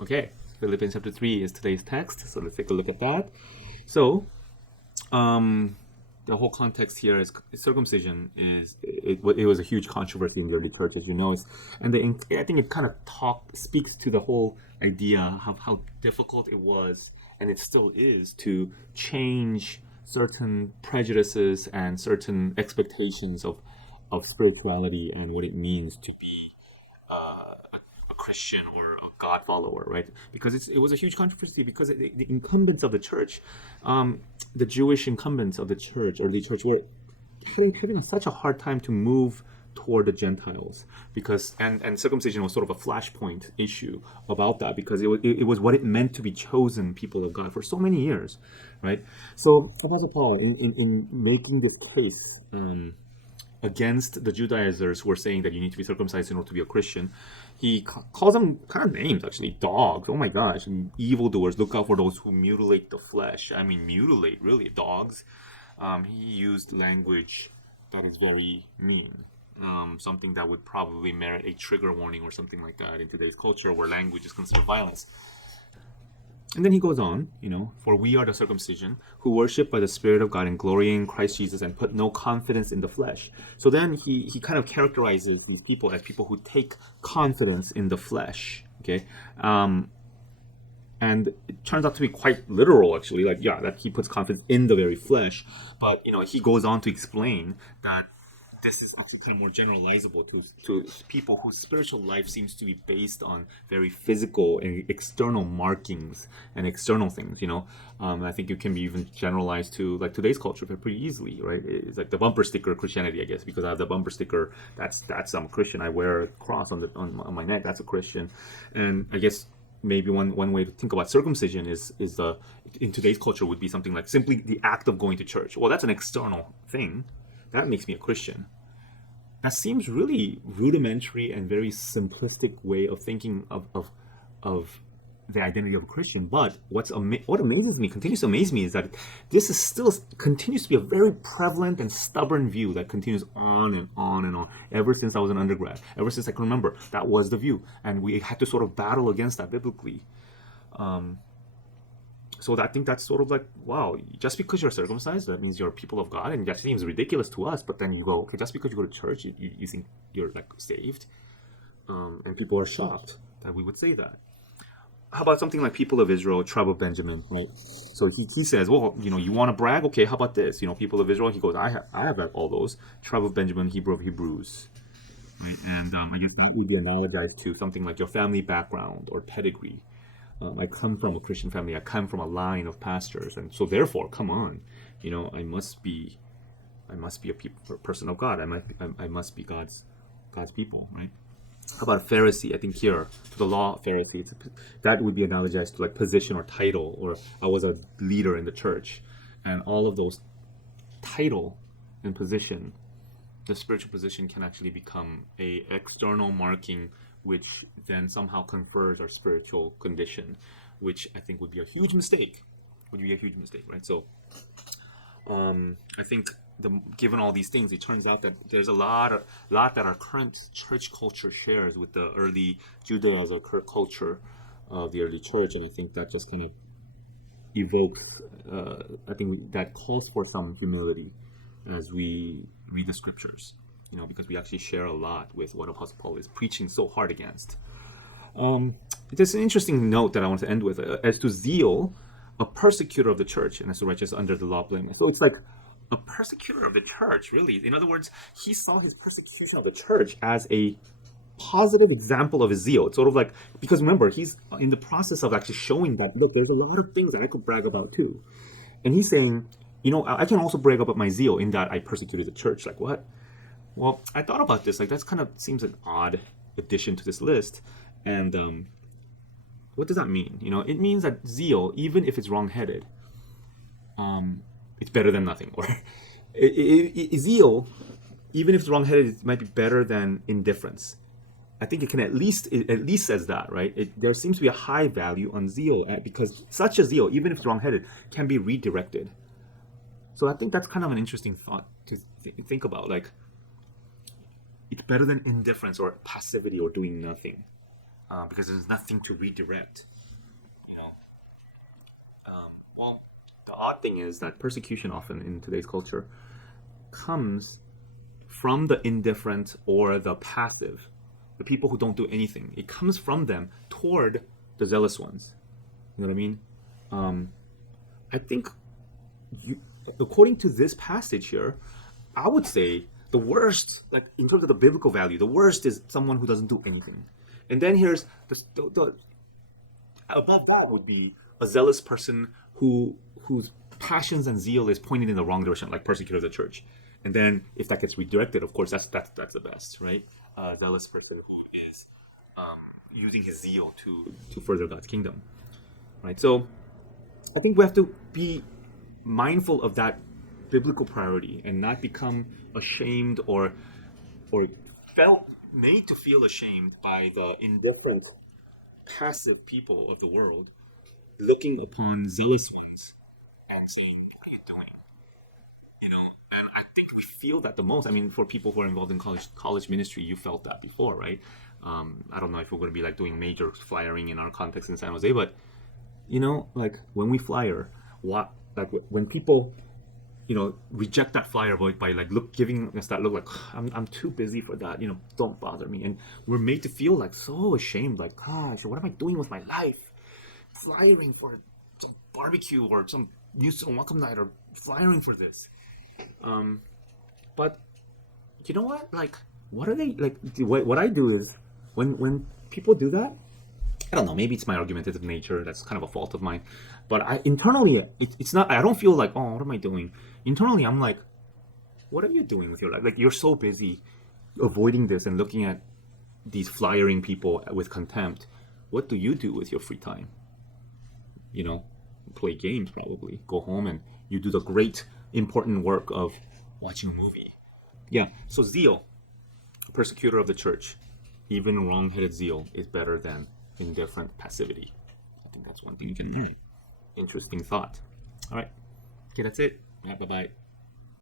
Okay, Philippians chapter 3 is today's text, so let's take a look at that. So, um, the whole context here is circumcision it was a huge controversy in the early church, as you know. I think it kind of speaks to the whole idea of how difficult it was, and it still is, to change certain prejudices and certain expectations of spirituality and what it means to be a Christian or a God follower, right? Because it was a huge controversy because the incumbents of the church, the Jewish incumbents of the church, early church, were having such a hard time to move toward the Gentiles, because and circumcision was sort of a flashpoint issue about that, because it was what it meant to be chosen people of God for so many years, right? So Apostle Paul, in making this case against the Judaizers who are saying that you need to be circumcised in order to be a Christian, he calls them kind of names, actually. Dogs. Oh my gosh. And evildoers. Look out for those who mutilate the flesh. I mean, mutilate, really. Dogs. He used language that is very mean. Something that would probably merit a trigger warning or something like that in today's culture where language is considered violence. And then he goes on, for we are the circumcision who worship by the Spirit of God and glory in Christ Jesus and put no confidence in the flesh. So then he kind of characterizes these people as people who take confidence in the flesh. Okay. And it turns out to be quite literal, actually. Like, yeah, that he puts confidence in the very flesh. But, he goes on to explain that this is actually kind of more generalizable to people whose spiritual life seems to be based on very physical and external markings and external things. I think it can be even generalized to like today's culture pretty easily, right? It's like the bumper sticker Christianity, I guess, because I have the bumper sticker. That's I'm a Christian. I wear a cross on my neck. That's a Christian. And I guess maybe one way to think about circumcision is in today's culture would be something like simply the act of going to church. Well, that's an external thing. That makes me a Christian. That seems really rudimentary and very simplistic way of thinking of the identity of a Christian. But what amazes me, continues to amaze me, is that this is still continues to be a very prevalent and stubborn view that continues on and on and on ever since I was an undergrad. Ever since I can remember, that was the view, and we had to sort of battle against that biblically. So I think that's sort of like, wow, just because you're circumcised, that means you're people of God, and that seems ridiculous to us. But then you go, okay, just because you go to church, you think you're like saved, and people are shocked that we would say that. How about something like people of Israel, tribe of Benjamin, right? So he says, well, you want to brag? Okay, how about this? People of Israel. He goes, I have all those. Tribe of Benjamin, Hebrew of Hebrews, right? And I guess that would be analogized to something like your family background or pedigree. I come from a Christian family. I come from a line of pastors, and so therefore, come on, I must be a person of God. I must be God's people, right? How about a Pharisee? I think here, to the law Pharisee, that would be analogized to like position or title, or I was a leader in the church, and all of those title and position, the spiritual position can actually become a external marking which then somehow confers our spiritual condition, which I think would be a huge mistake. Right? So I think given all these things, it turns out that there's a lot that our current church culture shares with the early Judaism culture of the early church, and I think that just kind of evokes. I think that calls for some humility as we read the scriptures. Because we actually share a lot with what Apostle Paul is preaching so hard against. There's an interesting note that I want to end with. As to zeal, a persecutor of the church, and as to righteous under the law blameless. So it's like a persecutor of the church, really. In other words, he saw his persecution of the church as a positive example of his zeal. It's sort of like, because remember, he's in the process of actually showing that, look, there's a lot of things that I could brag about too. And he's saying, I can also brag about my zeal in that I persecuted the church. Like, what? Well, I thought about this. Like, that's kind of seems an odd addition to this list. And what does that mean? It means that zeal, even if it's wrong-headed, it's better than nothing. Or zeal, even if it's wrong-headed, it might be better than indifference. I think it at least says that, right? There seems to be a high value on zeal, because such a zeal, even if it's wrong-headed, can be redirected. So I think that's kind of an interesting thought to think about. Like, it's better than indifference or passivity or doing nothing. because there's nothing to redirect. You know, well, the odd thing is that persecution often in today's culture comes from the indifferent or the passive, the people who don't do anything. It comes from them toward the zealous ones. You know what I mean? I think you, according to this passage here, I would say the worst, like in terms of the biblical value, the worst is someone who doesn't do anything. And then here's the above that would be a zealous person whose passions and zeal is pointed in the wrong direction, like persecutor of the church. And then if that gets redirected, of course, that's the best, right? A zealous person who is using his zeal to further God's kingdom, right? So I think we have to be mindful of that biblical priority and not become ashamed or felt made to feel ashamed by the indifferent, passive people of the world looking upon zealous ones and saying, "What are you doing?" You know, and I think we feel that the most. I mean, for people who are involved in college ministry, you felt that before, right? I don't know if we're going to be like doing major flyering in our context in San Jose, but you know, like when we flyer, what like when people reject that flyer by like giving us that look like I'm too busy for that, don't bother me, and we're made to feel like so ashamed, like gosh, what am I doing with my life, flyering for some barbecue or some new student welcome night or flyering for this. But you know what, like what are they like? What I do is when people do that, I don't know, maybe it's my argumentative nature, that's kind of a fault of mine, but I internally it's not, I don't feel like, oh, what am I doing? Internally I'm like, what are you doing with your life? Like, you're so busy avoiding this and looking at these flyering people with contempt. What do you do with your free time? Play games, probably go home, and you do the great important work of watching a movie. Yeah, so zeal, persecutor of the church, even wrong-headed zeal is better than indifferent passivity. I think that's one thing you can learn. Interesting thought. All right. Okay, that's it. All right, bye-bye.